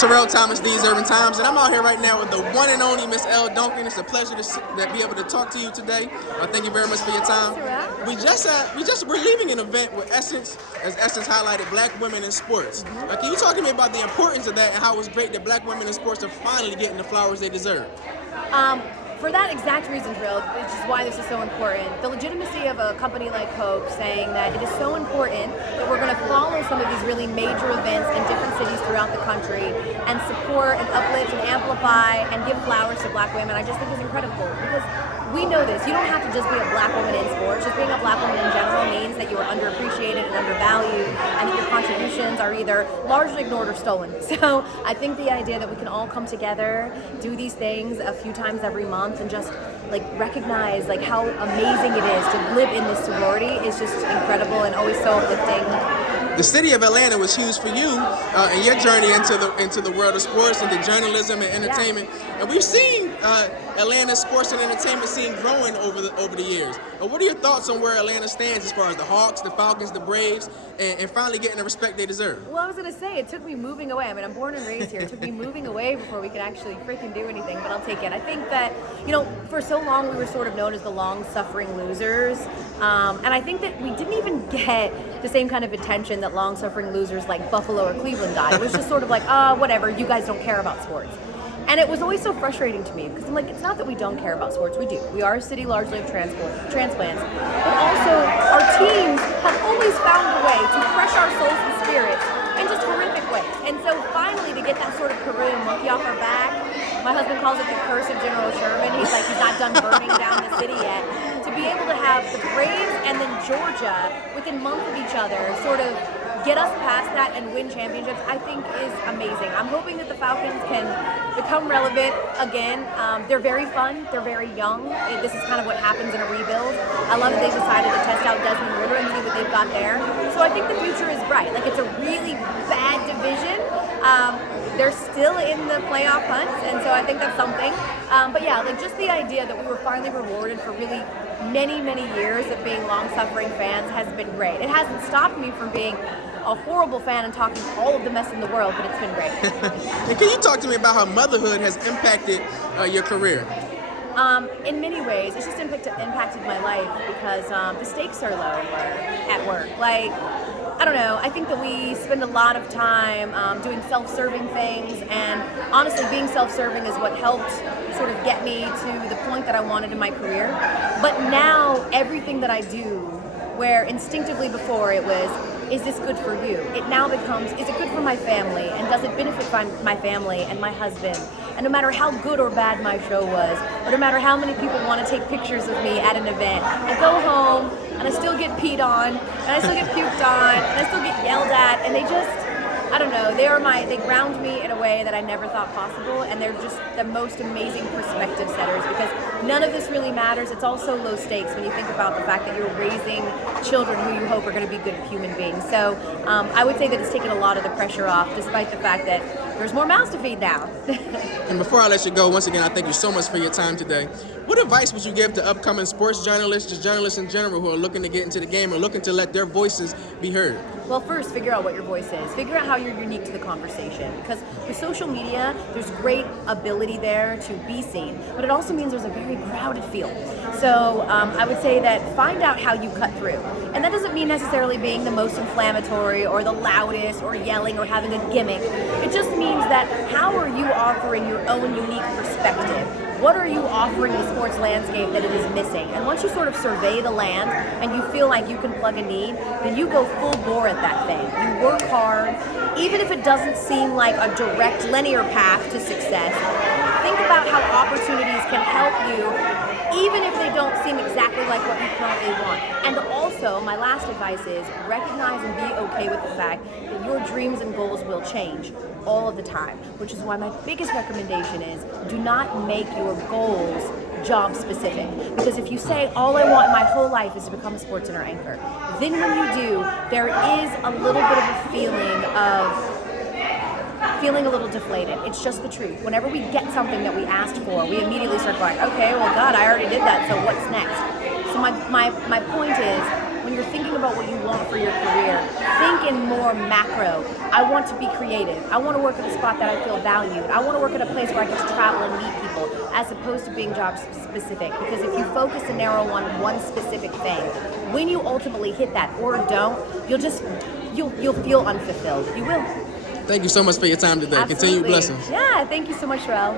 Terrell Thomas, These Urban Times, and I'm out here right now with the one and only Miss Elle Duncan. It's a pleasure to be able to talk to you today. Thank you very much for your time. We're leaving an event with Essence, as Essence highlighted Black women in sports. Can you talk to me about the importance of that and how it's great that Black women in sports are finally getting the flowers they deserve? For that exact reason, Drill, which is why this is so important, the legitimacy of a company like Coke saying that it is so important that we're going to follow some of these really major events in different cities throughout the country and support and uplift and amplify and give flowers to Black women, I just think is incredible. Because we know this, you don't have to just be a Black woman in sports. Just being a Black woman in general means that you are underappreciated and undervalued and that your contributions are either largely ignored or stolen. So I think the idea that we can all come together, do these things a few times every month, and just like recognize like how amazing it is to live in this sorority is just incredible and always so uplifting. The city of Atlanta was huge for you and your journey into the world of sports and the journalism and entertainment. And we've seen Atlanta sports and entertainment scene growing over the years. What are your thoughts on where Atlanta stands as far as the Hawks, the Falcons, the Braves, and finally getting the respect they deserve? Well, I was going to say, it took me moving away. I mean, I'm born and raised here. It took me moving away before we could actually freaking do anything, but I'll take it. I think that, for so long we were sort of known as the long-suffering losers. And I think that we didn't even get the same kind of attention that long-suffering losers like Buffalo or Cleveland got. It was just sort of like, whatever, you guys don't care about sports. And it was always so frustrating to me because I'm like, it's not that we don't care about sports, we do. We are a city largely of transplants. But also, our teams have always found a way to crush our souls and spirits in just horrific ways. And so finally, to get that sort of Peru monkey off our back, my husband calls it the curse of General Sherman. He's like, he's not done burning down the city yet. To be able to have the Braves and then Georgia within months of each other sort of get us past that and win championships, I think is amazing. I'm hoping that the Falcons can become relevant again. They're very fun, they're very young. This is kind of what happens in a rebuild. I love that they decided to test out Desmond Ritter and see what they've got there. So I think the future is bright. Like, it's a really bad division. They're still in the playoff hunts, and so I think that's something. But yeah, like just the idea that we were finally rewarded for really many, many years of being long-suffering fans has been great. It hasn't stopped me from being a horrible fan and talking all of the mess in the world, but it's been great. And can you talk to me about how motherhood has impacted your career? In many ways, it's just impacted my life because the stakes are lower at work. Like, I don't know, I think that we spend a lot of time doing self-serving things, and honestly, being self-serving is what helped sort of get me to the point that I wanted in my career. But now, everything that I do, where instinctively before it was, is this good for you? It now becomes, is it good for my family? And does it benefit my family and my husband? And no matter how good or bad my show was, or no matter how many people want to take pictures of me at an event, I go home and I still get peed on, and I still get puked on, and I still get yelled at, and they just, I don't know, they ground me in a way that I never thought possible, and they're just the most amazing perspective setters because none of this really matters. It's all so low stakes when you think about the fact that you're raising children who you hope are going to be good human beings. So I would say that it's taken a lot of the pressure off, despite the fact that there's more mouths to feed now. And before I let you go, once again, I thank you so much for your time today. What advice would you give to upcoming sports journalists, just journalists in general, who are looking to get into the game or looking to let their voices be heard? Well, first, figure out what your voice is. Figure out how you're unique to the conversation. Because with social media, there's great ability there to be seen, but it also means there's a very crowded field. So I would say that find out how you cut through. And that doesn't mean necessarily being the most inflammatory or the loudest or yelling or having a gimmick. It just means that how are you offering your own unique perspective? What are you offering the sports landscape that it is missing? And once you sort of survey the land and you feel like you can plug a need, then you go full bore at that thing. You work hard, even if it doesn't seem like a direct linear path to success. Think about how opportunities can help you, even if they don't seem exactly like what you currently want. And also, my last advice is recognize and be okay with the fact that your dreams and goals will change all of the time, which is why my biggest recommendation is do not make your goals job specific. Because if you say, all I want in my whole life is to become a sports center anchor, then when you do, there is a little bit of a feeling a little deflated. It's just the truth. Whenever we get something that we asked for, we immediately start going, okay, well, God, I already did that, so what's next? So my point is, when you're thinking about what you want for your career, think in more macro. I want to be creative. I want to work at a spot that I feel valued. I want to work at a place where I get to travel and meet people, as opposed to being job specific. Because if you focus and narrow on one specific thing, when you ultimately hit that or don't, you'll feel unfulfilled. You will. Thank you so much for your time today. Absolutely. Continued blessings. Yeah, thank you so much, Sherelle.